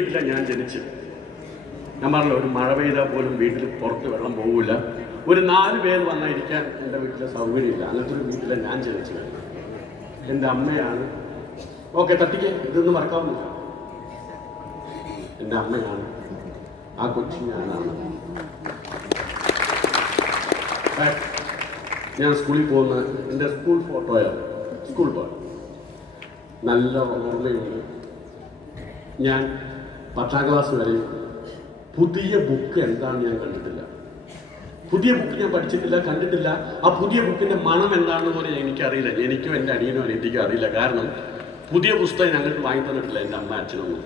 വീട്ടിലാണ് ഞാൻ ജനിച്ചത്. ഞാൻ പറഞ്ഞില്ല, ഒരു മഴ പെയ്താൽ പോലും വീട്ടിൽ പുറത്ത് വെള്ളം പോകില്ല. ഒരു 4 പേര് വന്നിരിക്കാൻ എൻ്റെ വീട്ടിലെ സൗകര്യമില്ല. അങ്ങനത്തെ ഒരു വീട്ടിലാണ് ഞാൻ ജനിച്ചത്. എൻ്റെ അമ്മയാണ്, ഓക്കെ തട്ടിക്ക്, ഇതൊന്നും മറക്കാവുന്നില്ല, എൻ്റെ അമ്മയാണ് ആ കൊച്ചി ഞാനാണ്. ഞാൻ സ്കൂളിൽ പോകുന്ന എൻ്റെ സ്കൂൾ ഫോട്ടോയാണ്, സ്കൂൾ ഫോട്ടോ നല്ല ഓർമ്മയുണ്ട്. ഞാൻ 10ാം ക്ലാസ് വരെ പുതിയ ബുക്ക് എന്താണെന്ന് ഞാൻ കണ്ടിട്ടില്ല. പുതിയ ബുക്ക് ഞാൻ പഠിച്ചിട്ടില്ല, കണ്ടിട്ടില്ല. ആ പുതിയ ബുക്കിൻ്റെ മണം എന്താണെന്ന് പോലും എനിക്കറിയില്ല. എനിക്കും എൻ്റെ അനിയനും അനിയത്തിക്കും അറിയില്ല. കാരണം പുതിയ പുസ്തകം ഞങ്ങൾക്ക് വാങ്ങി തന്നിട്ടില്ല എൻ്റെ അമ്മ അച്ഛനൊന്നും.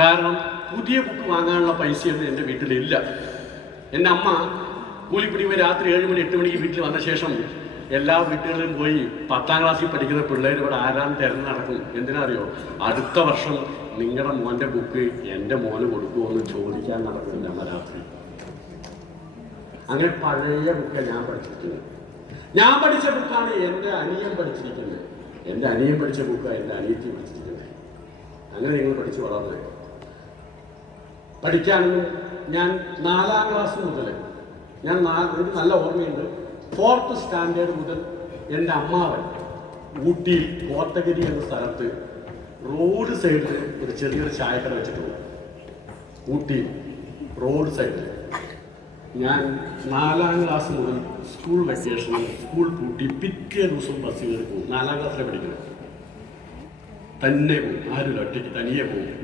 കാരണം പുതിയ ബുക്ക് വാങ്ങാനുള്ള പൈസയൊന്നും എൻ്റെ വീട്ടിലില്ല. എൻ്റെ അമ്മ കൂലിപ്പണിക്ക് രാത്രി 7 മണി 8 മണിക്ക് വീട്ടിൽ വന്ന ശേഷം എല്ലാ വീട്ടുകളിലും പോയി 10ാം ക്ലാസ്സിൽ പഠിക്കുന്ന പിള്ളേർ ഇവിടെ ആരാന്ന് തിരഞ്ഞു നടക്കും. എന്തിനാ അറിയോ? അടുത്ത വർഷം നിങ്ങളുടെ മോൻ്റെ ബുക്ക് എൻ്റെ മോന് കൊടുക്കുമെന്ന് ചോദിക്കാൻ നടക്കുന്നില്ല അമ്മ രാത്രി. അങ്ങനെ പഴയ ബുക്ക് ഞാൻ പഠിച്ചിരിക്കുന്നത്. ഞാൻ പഠിച്ച ബുക്കാണ് എൻ്റെ അനിയൻ പഠിച്ചിരിക്കുന്നത്. എൻ്റെ അനിയൻ പഠിച്ച ബുക്കാണ് എൻ്റെ അനിയത്തി പഠിച്ചിരിക്കുന്നത്. അങ്ങനെ നിങ്ങൾ പഠിച്ച് വളർന്നത്. പഠിക്കാനും ഞാൻ 4ാം ക്ലാസ് മുതൽ എനിക്ക് നല്ല ഓർമ്മയുണ്ട്. 4th സ്റ്റാൻഡേർഡ് മുതൽ എൻ്റെ അമ്മാവൻ ഊട്ടിയിൽ കോത്തഗിരി എന്ന സ്ഥലത്ത് റോഡ് സൈഡിൽ ഒരു ചെറിയൊരു ചായക്കട വെച്ചിട്ട് പോകും. ഊട്ടി റോഡ് സൈഡിൽ ഞാൻ 4ാം ക്ലാസ് മുതൽ സ്കൂൾ വെക്കേഷനിൽ സ്കൂൾ പൂട്ടി പിറ്റേ ദിവസം ബസ് കയറി പോകും. 4ാം ക്ലാസ്സിലെ പഠിക്കുന്നത്. തന്നെ പോകും, ആരും ഒറ്റയ്ക്ക് തനിയെ പോകും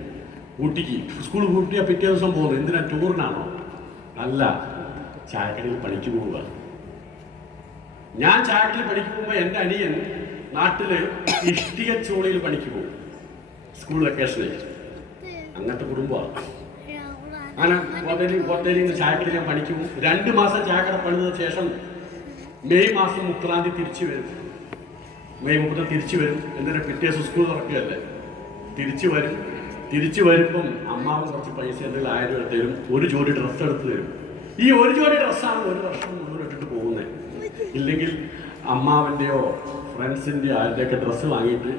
ഊട്ടിക്ക്. സ്കൂൾ പൂട്ടിയാൽ പിറ്റേ ദിവസം പോകുന്നു. എന്തിനാ, ടൂറിനാണോ? അല്ല, ചായക്കടയിൽ പണിക്ക് പോവുക. ഞാൻ ചായക്കടയിൽ പണിക്ക് പോകുമ്പോൾ എൻ്റെ അനിയൻ നാട്ടിൽ ഇഷ്ടിക ചോളയിൽ പണിക്ക് പോകും സ്കൂൾ വെക്കേഷനിൽ. അങ്ങനത്തെ കുടുംബമാണ്. അങ്ങനെ കോട്ടയിൽ നിന്ന് ചായക്കടയിൽ ഞാൻ പണിക്ക് പോകും. 2 മാസം ചായക്കട പണിതതിന് ശേഷം മെയ് മാസം 30-ാം തീയതി തിരിച്ചു വരും. മെയ് 30 തിരിച്ചു വരും. എന്നിട്ട് പിറ്റേ ദിവസം സ്കൂൾ തുറക്കുകയല്ലേ, തിരിച്ചു വരുമ്പം അമ്മാവൻ കുറച്ച് പൈസ എന്തെങ്കിലും 1000 രൂപ തരും. ഒരു ജോഡി ഡ്രസ്സ് എടുത്ത് തരും. ഈ ഒരു ജോഡി ഡ്രസ്സാണ് ഒരു വർഷം മുഴുവൻ ഇട്ടിട്ട് പോകുന്നത്. ഇല്ലെങ്കിൽ അമ്മാവൻ്റെയോ ഫ്രണ്ട്സിൻ്റെയോ ആരുടെയൊക്കെ ഡ്രസ്സ് വാങ്ങിയിട്ട്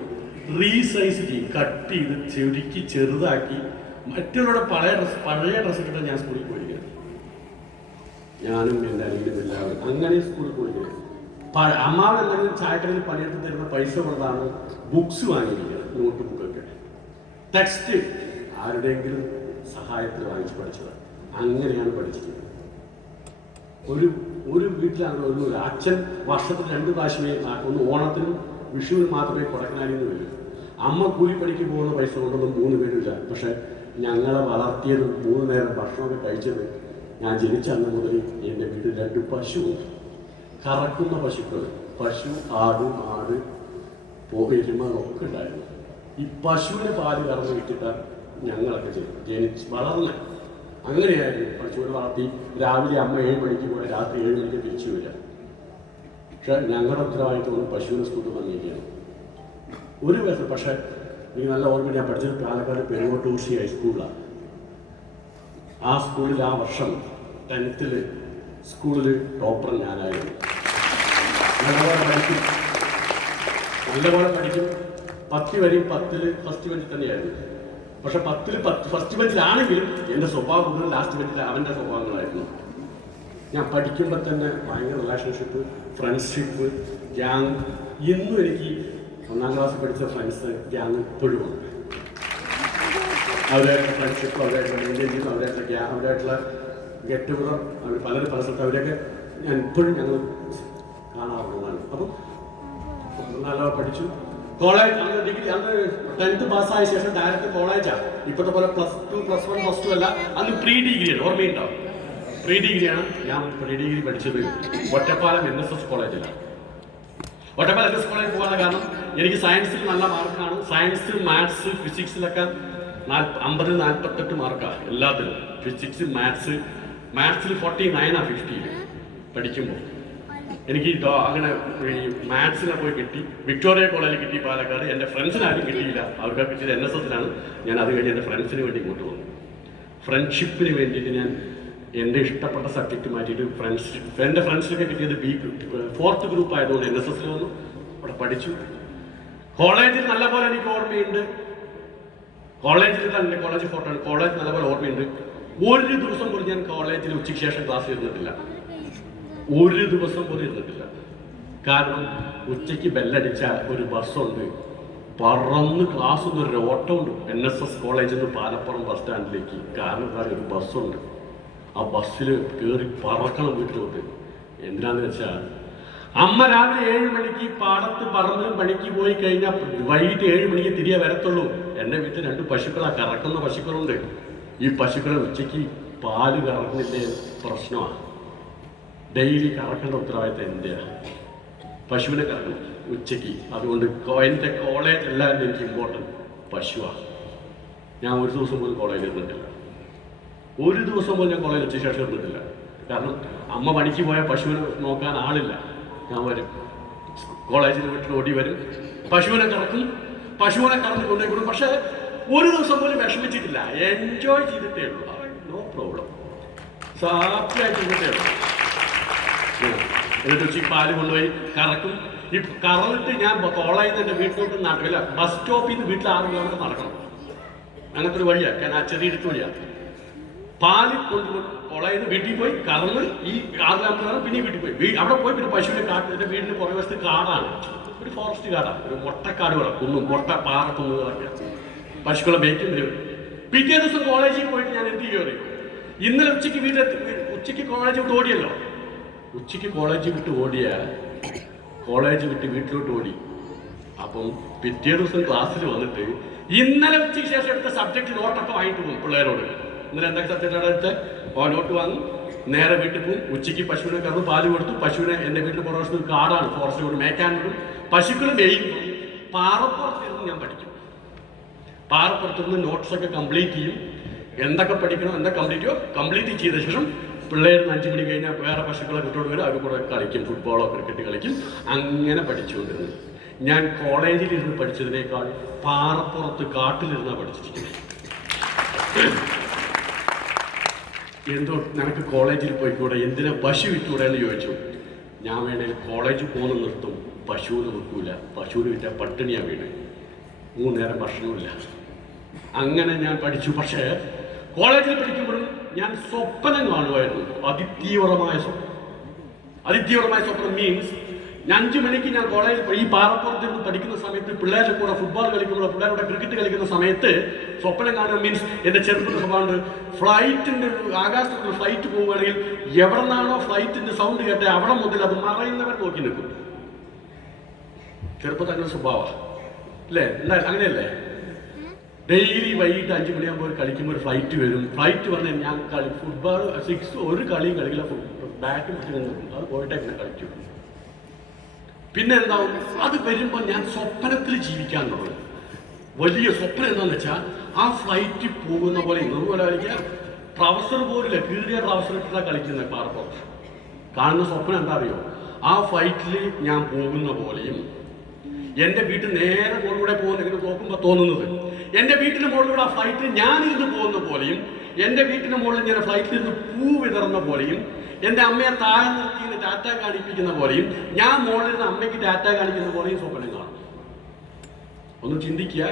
റീസൈസ് ചെയ്യും, കട്ട് ചെയ്ത് ചുരുക്കി ചെറുതാക്കി മറ്റുള്ളവരുടെ പഴയ ഡ്രസ്സ് ഇട്ടിട്ട് ഞാൻ സ്കൂളിൽ പോയിരിക്കുന്നത്. ഞാനും എൻ്റെ അനിയനും എല്ലാവരും അങ്ങനെ സ്കൂളിൽ പോയിരിക്കുന്നത്. അമ്മാവൻ എന്തെങ്കിലും ചായക്കടയിൽ പണിയെടുത്ത് തരുന്ന പൈസ കൊണ്ടാണ് ബുക്സ് വാങ്ങിയിരിക്കുന്നത്. നോട്ട് ബുക്കൊക്കെ, ടെക്സ്റ്റ് ആരുടെയെങ്കിലും സഹായത്തിൽ വാങ്ങിച്ച് പഠിച്ചതാണ്. അങ്ങനെയാണ് പഠിച്ചത്. ഒരു വീട്ടിലാണ് ഒരു അച്ഛൻ വർഷത്തിൽ 2 പ്രാവശ്യമേ, ഒന്ന് ഓണത്തിനും വിഷുവിനും മാത്രമേ കൊടക്കനാലിൽ നിന്ന് വരും. അമ്മ കൂലിപ്പണിക്ക് പോകുന്ന പൈസ കൊണ്ടൊന്നും 3 പേരില്ല. പക്ഷെ ഞങ്ങളെ വളർത്തിയതും 3 നേരം ഭക്ഷണമൊക്കെ കഴിച്ചത് ഞാൻ ജനിച്ച അന്ന് മുതൽ എൻ്റെ വീട്ടിൽ 2 പശുവുണ്ട്. കറക്കുന്ന പശുക്കൾ, പശു, ആട്, മാട്, എരുമകളൊക്കെ ഉണ്ടായിരുന്നു. ഈ പശുവിന് പാല് കറന്ന് വിട്ടിട്ടാണ് ഞങ്ങളൊക്കെ ജനിച്ച് വളർന്നത്. അങ്ങനെയായിരുന്നു. പശുവിനെ വളർത്തി രാവിലെ അമ്മ 7 മണിക്ക് പോയാൽ രാത്രി 7 മണിക്ക് തിരിച്ചു വരിക. പക്ഷെ ഞങ്ങളുടെ ഉത്തരവാദിത്വം പശുവിനെ സ്കൂളിൽ വന്നിരിക്കുകയാണ്. ഒരു വയസ്സ്. പക്ഷേ എനിക്ക് നല്ല ഓർമ്മ, ഞാൻ പഠിച്ചത് പാലക്കാട് പെരുങ്ങോട്ടൂർശി ഹൈസ്കൂളിലാണ്. ആ സ്കൂളിൽ ആ വർഷം 10th സ്കൂളിൽ ടോപ്പർ ഞാനായിരുന്നു. നല്ലപോലെ പഠിക്കും. 10 വരെയും 10ൽ ഫസ്റ്റ് ബെഞ്ചിൽ തന്നെയായിരുന്നു. പക്ഷെ 10ൽ ഫസ്റ്റ് ബെഞ്ചിലാണെങ്കിലും എൻ്റെ സ്വഭാവം കൂടുതൽ ലാസ്റ്റ് ബെഞ്ചിൽ അവൻ്റെ സ്വഭാവങ്ങളായിരുന്നു. ഞാൻ പഠിക്കുമ്പോൾ തന്നെ ഭയങ്കര റിലേഷൻഷിപ്പ്, ഫ്രണ്ട്ഷിപ്പ്, ഗ്യാങ്. ഇന്നും എനിക്ക് 1ാം ക്ലാസ് പഠിച്ച ഫ്രണ്ട്സ് ഗ്യാങ് ഇപ്പോഴും ഉണ്ട്. അവരായിട്ടുള്ള ഫ്രണ്ട്ഷിപ്പ്, അവരായിട്ടുള്ള മെയിൻറ്റെയിൻ ചെയ്യുന്നു, അവരായിട്ടുള്ള ഗെറ്റ് ടുഗദർ, അവർ പലരും പല സ്ഥലത്ത് അവരൊക്കെ ഞാൻ ഇപ്പോഴും ഞങ്ങൾ കാണാറുള്ളതാണ്. അപ്പം നല്ല പഠിച്ചു. കോളേജ് അന്ന് ഡിഗ്രി, അന്ന് 10th പാസ്സായ ശേഷം ഡയറക്റ്റ് കോളേജാണ്. ഇപ്പോഴത്തെ പോലെ +2, +1, +2 അല്ല. അന്ന് പ്രീ ഡിഗ്രിയാണ്. ഓർമ്മയുണ്ടാവും, പ്രീ ഡിഗ്രിയാണ്. ഞാൻ പ്രീ ഡിഗ്രി പഠിച്ചത് ഒറ്റപ്പാലം NSS കോളേജിലാണ്. ഒറ്റപ്പാലം NSS കോളേജിൽ പോകാനുള്ള കാരണം എനിക്ക് സയൻസിൽ നല്ല മാർക്കാണ്. സയൻസ്, മാത്സ്, ഫിസിക്സിലൊക്കെ 50-ൽ 48 മാർക്കാണ് എല്ലാത്തിലും. ഫിസിക്സ്, മാത്സിൽ 49 50 പഠിക്കുമ്പോൾ. എനിക്ക് അങ്ങനെ ഈ മാത്സിനെ പോയി കിട്ടി. വിക്ടോറിയ കോളേജിൽ കിട്ടി പാലക്കാട്. എൻ്റെ ഫ്രണ്ട്സിനാരും കിട്ടിയില്ല. അവർക്ക് കിട്ടിയത് NSSലാണ്. ഞാൻ അത് കഴിഞ്ഞ് എൻ്റെ ഫ്രണ്ട്സിന് വേണ്ടി ഇങ്ങോട്ട് വന്നു. ഫ്രണ്ട്ഷിപ്പിന് വേണ്ടിയിട്ട് ഞാൻ എൻ്റെ ഇഷ്ടപ്പെട്ട സബ്ജക്റ്റ് മാറ്റിയിട്ട് എൻ്റെ ഫ്രണ്ട്സിനൊക്കെ കിട്ടിയത് 4th ഗ്രൂപ്പ് ആയതുകൊണ്ട് NSSൽ വന്നു. അവിടെ പഠിച്ചു. കോളേജിൽ നല്ലപോലെ എനിക്ക് ഓർമ്മയുണ്ട്. കോളേജിൽ തന്നെ കോളേജ് ഫോട്ടോ കോളേജ് നല്ലപോലെ ഓർമ്മയുണ്ട്. ഒരു ദിവസം പോലും ഞാൻ കോളേജിൽ ഉച്ചയ്ക്ക് ശേഷം ക്ലാസ് ഇരുന്നിട്ടില്ല. ഒരു ദിവസം പോലും ഇരുന്നിട്ടില്ല. കാരണം ഉച്ചയ്ക്ക് ബെല്ലടിച്ച ഒരു ബസ്സുണ്ട്, പറന്ന് ക്ലാസ് ഒരു ഓട്ടമുണ്ട് NSS കോളേജിൽ നിന്ന് പാലപ്പുറം ബസ് സ്റ്റാൻഡിലേക്ക്. കാരണം ഒരു ബസ്സുണ്ട്, ആ ബസ്സിൽ കയറി പറക്കണം വീട്ടിലോട്ട്. എന്തിനാന്ന് വെച്ചാൽ അമ്മ രാവിലെ 7 മണിക്ക് പാടത്ത് പറമ്പിലും പണിക്ക് പോയി കഴിഞ്ഞാൽ വൈകിട്ട് 7 മണിക്ക് തിരികെ വരത്തുള്ളൂ. എൻ്റെ വീട്ടിൽ 2 പശുക്കളാ, കറക്കുന്ന പശുക്കളുണ്ട്. ഈ പശുക്കളെ ഉച്ചയ്ക്ക് പാല് കറക്കുന്നില്ലേ പ്രശ്നമാണ്. ഡെയിലി കറക്കേണ്ട ഉത്തരവാദിത്തം എന്റെയാണ്. പശുവിനെ കറക്കണം ഉച്ചയ്ക്ക്. അതുകൊണ്ട് എൻ്റെ കോളേജ് എല്ലാവരും എനിക്ക് ഇമ്പോർട്ടൻറ്റ് പശുവാണ്. ഞാൻ ഒരു ദിവസം പോലും കോളേജിൽ ഇരുന്നിട്ടില്ല. ഒരു ദിവസം പോലും ഞാൻ കോളേജിൽ ഉച്ച ശേഷം ഇരുന്നിട്ടില്ല. കാരണം അമ്മ പണിക്ക് പോയാൽ പശുവിനെ നോക്കാൻ ആളില്ല. ഞാൻ വരും, കോളേജിൽ വീട്ടിൽ ഓടി വരും, പശുവിനെ കറക്കും, പശുവിനെ കറന്ന് കൊണ്ടുപോയി. പക്ഷേ ഒരു ദിവസം പോലും വിഷമിച്ചിട്ടില്ല. എൻജോയ് ചെയ്തിട്ടേ ഉള്ളൂ. നോ പ്രോബ്ലം, ഹാപ്പിയായിട്ട് ചെയ്തിട്ടേ ഉള്ളൂ. എന്നിട്ട് ഉച്ചയ്ക്ക് പാല് കൊണ്ടുപോയി കറക്കും. ഈ കറന്നിട്ട് ഞാൻ കോളേജിൽ നിന്ന് വീട്ടിലോട്ട് നടക്കില്ല. ബസ് സ്റ്റോപ്പിൽ നിന്ന് വീട്ടിൽ 6 കിലോമീറ്റർ നടക്കണം. അങ്ങനത്തെ ഒരു വഴിയാണ്, ഞാൻ ആ ചെറിയ ഇടുത്ത് വഴിയാണ്. പാല് കൊണ്ടുപോയി കോളേജിൽ നിന്ന് വീട്ടിൽ പോയി കറന്ന് ഈ 6 കിലോമീറ്റർ പിന്നെ വീട്ടിൽ പോയി. അവിടെ പോയി പിന്നെ പശുവിനെ എൻ്റെ വീടിന് പുറകെ വശത്ത് കാടാണ്, ഒരു ഫോറസ്റ്റ് കാടാണ്, ഒരു മൊട്ടക്കാട് പോലെ കുന്നും മൊട്ട പാറ കുന്നുകളൊക്കെ. പശുക്കളെ മേയ്ക്കും വരും. പിറ്റേ ദിവസം കോളേജിൽ പോയിട്ട് ഞാൻ എന്ത് ചെയ്യുമോ, ഇന്നലെ ഉച്ചയ്ക്ക് ഉച്ചയ്ക്ക് കോളേജ് വിട്ട് ഓടിയല്ലോ. ഉച്ചയ്ക്ക് കോളേജ് വിട്ട് ഓടിയ കോളേജ് വിട്ട് വീട്ടിലോട്ട് ഓടി. അപ്പം പിറ്റേ ദിവസം ക്ലാസ്സിൽ വന്നിട്ട് ഇന്നലെ ഉച്ചയ്ക്ക് ശേഷം എടുത്ത സബ്ജക്റ്റ് നോട്ടൊക്കെ വാങ്ങിട്ട് പോകും പിള്ളേരോട്. ഇന്നലെ എന്തൊക്കെ സബ്ജക്റ്റാണ് എടുത്ത് നോട്ട് വാങ്ങും, നേരെ വീട്ടിൽ പോകും. ഉച്ചയ്ക്ക് പശുവിനെ കറന്ന് പാല് കൊടുത്തു. പശുവിനെ എൻ്റെ വീട്ടിൽ പുറവശത്ത് ഒരു കാടാണ്, ഫോറസ്റ്റ് കൊണ്ട് മേയ്ക്കാൻ വിടും. പശുക്കൾ മേയുമ്പോൾ പാറപ്പുറത്തിരുന്ന് ഞാൻ പഠിക്കും. പാറപ്പുറത്തിരുന്ന് നോട്ട്സൊക്കെ കംപ്ലീറ്റ് ചെയ്യും. എന്തൊക്കെ പഠിക്കണോ എന്തൊക്കെ കംപ്ലീറ്റ് ചെയ്ത ശേഷം പിള്ളേർ 5 മണി കഴിഞ്ഞാൽ വേറെ പശുക്കളെ വിട്ടോട്ട് വരും. അവർ കൂടെ കളിക്കും, ഫുട്ബോളോ ക്രിക്കറ്റ് കളിക്കും. അങ്ങനെ പഠിച്ചുകൊണ്ടിരുന്നു. ഞാൻ കോളേജിലിരുന്ന് പഠിച്ചതിനേക്കാൾ പാറപ്പുറത്ത് കാട്ടിലിരുന്നാണ് പഠിച്ചിരിക്കുന്നത്. എന്തോ നിനക്ക് കോളേജിൽ പോയിക്കൂടെ, എന്തിനാ പശു വിറ്റൂടെ എന്ന് ചോദിച്ചു. ഞാൻ വേണേൽ കോളേജിൽ പോകുന്ന നിർത്തും, പശുവിന് വിൽക്കൂല. പശുവിന് വിറ്റാൽ പട്ടിണിയാണ് വീട്, 3 നേരം ഭക്ഷണമില്ല. അങ്ങനെ ഞാൻ പഠിച്ചു. പക്ഷേ കോളേജിൽ പഠിക്കുമ്പോഴും ഞാൻ സ്വപ്നം കാണുമായിരുന്നു, അതിതീവ്രമായ സ്വപ്നം മീൻസ് 5 മണിക്ക് ഞാൻ കോളേജിൽ ഈ പാറപ്പുറത്ത് നിന്ന് പഠിക്കുന്ന സമയത്ത് പിള്ളേരുടെ കൂടെ ഫുട്ബോൾ കളിക്കുമ്പോൾ പിള്ളേരുടെ ക്രിക്കറ്റ് കളിക്കുന്ന സമയത്ത് സ്വപ്നം കാണുക മീൻസ് എൻ്റെ ചെറുപ്പത്തിൽ സ്വഭാവമുണ്ട്. ഫ്ലൈറ്റിൻ്റെ ആകാശത്തുള്ള ഫ്ലൈറ്റ് പോവുകയാണെങ്കിൽ എവിടെ നിന്നാണോ ഫ്ലൈറ്റിൻ്റെ സൗണ്ട് കേട്ടേ അവിടെ മുതൽ അത് മറയുന്നവർ നോക്കി നിൽക്കും. ചെറുപ്പത്തിൽ അങ്ങനെ സ്വഭാവമാണ് അല്ലേ? അങ്ങനെയല്ലേ? ഡെയിലി വൈകിട്ട് 5 മണിയാകുമ്പോൾ കളിക്കുമ്പോൾ ഒരു ഫ്ലൈറ്റ് വരും. ഫ്ലൈറ്റ് പറഞ്ഞാൽ ഞാൻ ഫുട്ബോൾ 6 ഒരു കളിയും കളിക്കില്ല, ബാറ്റ് പിടിച്ച് നിൽക്കും. അത് പോയിട്ടേ പിന്നെ കളിക്കും. പിന്നെ എന്താവും, അത് വരുമ്പോൾ ഞാൻ സ്വപ്നത്തിൽ ജീവിക്കാൻ തുടങ്ങും. വലിയ സ്വപ്നം എന്താണെന്ന് വെച്ചാൽ ആ ഫ്ലൈറ്റ് പോകുന്ന പോലെ ഇതുപോലെ കളിക്കുക. ട്രൗസർ പോലില്ല, കീറിയ ട്രൗസർ ഇട്ടാണ് കളിക്കുന്നത് പാറപ്പുറത്ത്. കാണുന്ന സ്വപ്നം എന്താ അറിയോ, ആ ഫ്ലൈറ്റിൽ ഞാൻ പോകുന്ന പോലെയും എൻ്റെ വീട്ടിൽ നേരെ മുകളിലൂടെ പോകുന്ന നോക്കുമ്പോൾ തോന്നുന്നത് എൻ്റെ വീട്ടിന് മുകളിലൂടെ ആ ഫ്ലൈറ്റിൽ ഞാനിരുന്ന് പോകുന്ന പോലെയും, എൻ്റെ വീട്ടിന് മുകളിൽ ഞാൻ ഫ്ലൈറ്റിൽ നിന്ന് പൂ വിതറുന്ന പോലെയും, എൻ്റെ അമ്മയെ താഴെ നിർത്തി ടാറ്റ കാണിപ്പിക്കുന്ന പോലെയും, ഞാൻ മുകളിൽ നിന്ന് അമ്മയ്ക്ക് ടാറ്റ കാണിക്കുന്ന പോലെയും സ്വപ്നം കാണും. ഒന്ന് ചിന്തിക്കുക,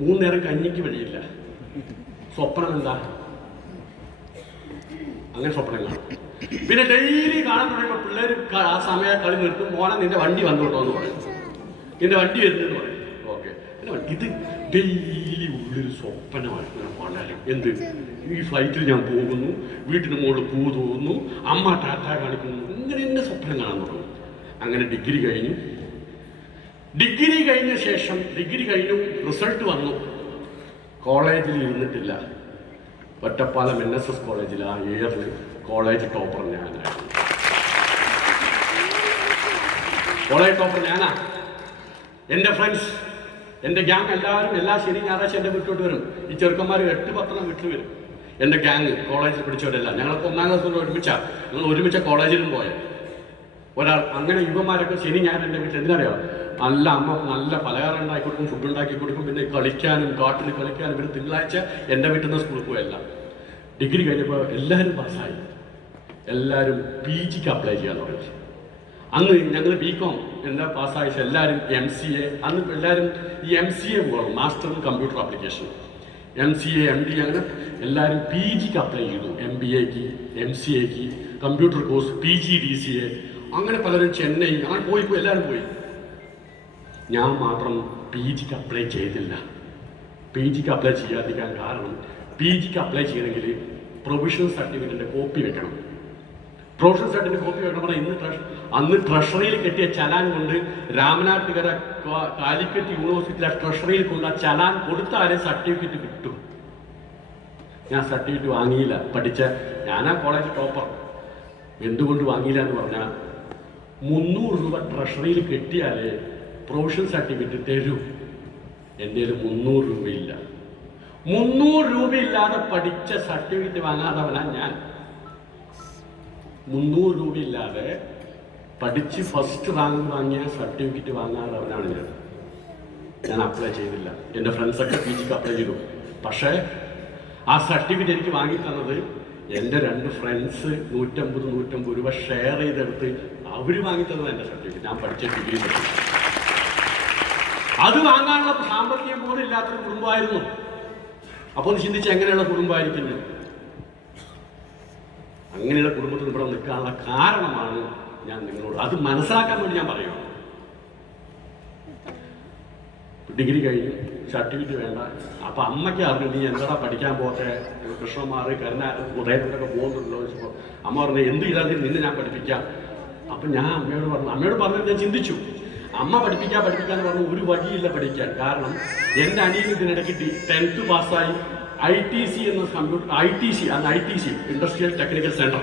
3 നേരം കഞ്ഞിക്ക് വഴിയില്ല. സ്വപ്നം എന്താ? അങ്ങനെ സ്വപ്നം കാണും. പിന്നെ ഡെയിലി കാണാൻ തുടങ്ങിയപ്പോൾ പിള്ളേർ ആ സമയം കളി നിർത്തും. മോനെ നിന്റെ വണ്ടി വന്നോട്ടോ എന്ന് പറയും, നിന്റെ വണ്ടി വരുന്നതെന്ന് പറയും. ഓക്കെ, ഇത് ഡെയിലി ഉള്ളൊരു സ്വപ്നമാണ്. വളരെ എന്ത്, ഈ ഫ്ലൈറ്റിൽ ഞാൻ പോകുന്നു, വീട്ടിന് മുകളിൽ പൂ തോന്നുന്നു, അമ്മ ടാറ്റ കാണിക്കുന്നു, ഇങ്ങനെ എന്നെ സ്വപ്നം കാണാൻ തുടങ്ങും. അങ്ങനെ ഡിഗ്രി കഴിഞ്ഞു. ഡിഗ്രി കഴിഞ്ഞ ശേഷം ഡിഗ്രി കഴിഞ്ഞു, റിസൾട്ട് വന്നു. കോളേജിൽ ഇരുന്നിട്ടില്ല. ഒറ്റപ്പാലം NSS കോളേജിൽ ആ ഇയറിൽ കോളേജ് ടോപ്പർ ഞാനായിരുന്നു. കോളേജ് ടോപ്പർ ഞാനാ. എൻ്റെ ഫ്രണ്ട്സ്, എൻ്റെ ഗ്യാങ് എല്ലാവരും എല്ലാ ശനി ഞായറാഴ്ച എൻ്റെ വീട്ടിലോട്ട് വരും. ഈ ചെറുക്കന്മാർ 8-10 വീട്ടിൽ വരും. എൻ്റെ ഗ്യാങ് കോളേജിൽ പഠിച്ചവരെല്ലാം ഞങ്ങൾക്ക് 1-ാം ക്ലാസ് ഒരുമിച്ചാണ്. ഞങ്ങൾ ഒരുമിച്ച കോളേജിലും പോയത് ഒരാൾ. അങ്ങനെ യുവന്മാരൊക്കെ ശനി ഞായർ എൻ്റെ വീട്ടിൽ എന്തിനറിയാം, നല്ല അമ്മ നല്ല പലഹാരം ഉണ്ടാക്കി കൊടുക്കും, ഫുഡ് ഉണ്ടാക്കി കൊടുക്കും. പിന്നെ കളിക്കാനും കാട്ടിൽ കളിക്കാനും. പിന്നെ തിങ്കളാഴ്ച എൻ്റെ വീട്ടിൽ നിന്ന് സ്കൂളിൽ പോയല്ല. ഡിഗ്രി കഴിഞ്ഞപ്പോൾ എല്ലാവരും പാസ്സായി. എല്ലാവരും PGക്ക് അപ്ലൈ ചെയ്യാൻ തുടങ്ങി. അന്ന് ഞങ്ങൾ BCom എല്ലാം പാസ്സായ എല്ലാവരും MCA, അന്ന് എല്ലാവരും ഈ MCA പോകണം, master in computer application, MCA MD, അങ്ങനെ എല്ലാവരും PGക്ക് അപ്ലൈ ചെയ്തു, MBAക്ക് MCAക്ക് കമ്പ്യൂട്ടർ കോഴ്സ് PGDCA, അങ്ങനെ പലരും ചെന്നൈ അങ്ങനെ പോയി എല്ലാവരും പോയി. ഞാൻ മാത്രം PGക്ക് അപ്ലൈ ചെയ്തില്ല. PGക്ക് അപ്ലൈ ചെയ്യാതിരിക്കാൻ കാരണം PGക്ക് അപ്ലൈ ചെയ്യണമെങ്കിൽ പ്രൊവിഷണൽ സർട്ടിഫിക്കറ്റിൻ്റെ കോപ്പി വെക്കണം. പ്രൊവിഷണൽ സർട്ടിഫിക്കറ്റ് കോപ്പി വെക്കണം പറഞ്ഞാൽ അന്ന് ട്രഷറിയിൽ കെട്ടിയ ചലാൻ കൊണ്ട് രാമനാട്ടുകര കാലിക്കറ്റ് യൂണിവേഴ്സിറ്റിയിലെ ട്രഷറിയിൽ കൊണ്ട് ആ ചലാൻ കൊടുത്താലേ സർട്ടിഫിക്കറ്റ് കിട്ടും. ഞാൻ സർട്ടിഫിക്കറ്റ് വാങ്ങിയില്ല. ഞാനാ കോളേജ് ടോപ്പർ. എന്തുകൊണ്ട് വാങ്ങിയില്ല എന്ന് പറഞ്ഞാൽ 300 രൂപ ട്രഷറിയിൽ കെട്ടിയാലേ പ്രൊവിഷണൽ സർട്ടിഫിക്കറ്റ് തരൂ. എൻ്റെ കയ്യിൽ 300 രൂപയില്ല. 300 രൂപയില്ലാതെ പഠിച്ച സർട്ടിഫിക്കറ്റ് വാങ്ങാത്തവനാ ഞാൻ. 300 രൂപയില്ലാതെ പഠിച്ച് ഫസ്റ്റ് റാങ്ക് വാങ്ങിയ സർട്ടിഫിക്കറ്റ് വാങ്ങാത്തവനാണ് ഞാൻ അപ്ലൈ ചെയ്തില്ല. എൻ്റെ ഫ്രണ്ട്സൊക്കെ PGക്ക് അപ്ലൈ ചെയ്തു. പക്ഷേ ആ സർട്ടിഫിക്കറ്റ് എനിക്ക് വാങ്ങി തന്നത് എൻ്റെ 2 ഫ്രണ്ട്സ് 150 രൂപ ഷെയർ ചെയ്തെടുത്ത് അവർ വാങ്ങി തന്നത് എൻ്റെ സർട്ടിഫിക്കറ്റ്, ഞാൻ പഠിച്ച ഡിഗ്രി സർട്ടിഫിക്കറ്റ്. അത് വാങ്ങാനുള്ള സാമ്പത്തികം പോലും ഇല്ലാത്തൊരു കുടുംബമായിരുന്നു. അപ്പോൾ ഒന്ന് ചിന്തിച്ച് എങ്ങനെയുള്ള കുടുംബമായിരിക്കുന്നു. അങ്ങനെയുള്ള കുടുംബത്തിൽ ഇവിടെ നിൽക്കാനുള്ള കാരണമാണ് ഞാൻ നിങ്ങളോട് അത് മനസ്സിലാക്കാൻ വേണ്ടി ഞാൻ പറയുന്നു. ഡിഗ്രി കഴിഞ്ഞു, സർട്ടിഫിക്കറ്റ് വേണ്ട. അപ്പം അമ്മയ്ക്ക് അറിഞ്ഞു നീ എന്താ പഠിക്കാൻ പോകട്ടെ, കൃഷ്ണന്മാർ ഉദയത്തിലൊക്കെ പോകുന്നുണ്ടല്ലോ ചോദിച്ചപ്പോൾ അമ്മ പറഞ്ഞു എന്ത് ചെയ്താൽ നിന്നെ ഞാൻ പഠിപ്പിക്കാം. അപ്പം ഞാൻ അമ്മയോട് പറഞ്ഞിട്ട് ഞാൻ ചിന്തിച്ചു. അമ്മ പഠിപ്പിക്കാന്ന് പറഞ്ഞു ഒരു വഴിയില്ല പഠിക്കാൻ. കാരണം എൻ്റെ അനിയൻ ഇതിനിടയ്ക്ക് 10th പാസ്സായി ITC എന്ന computer ITC industrial technical centre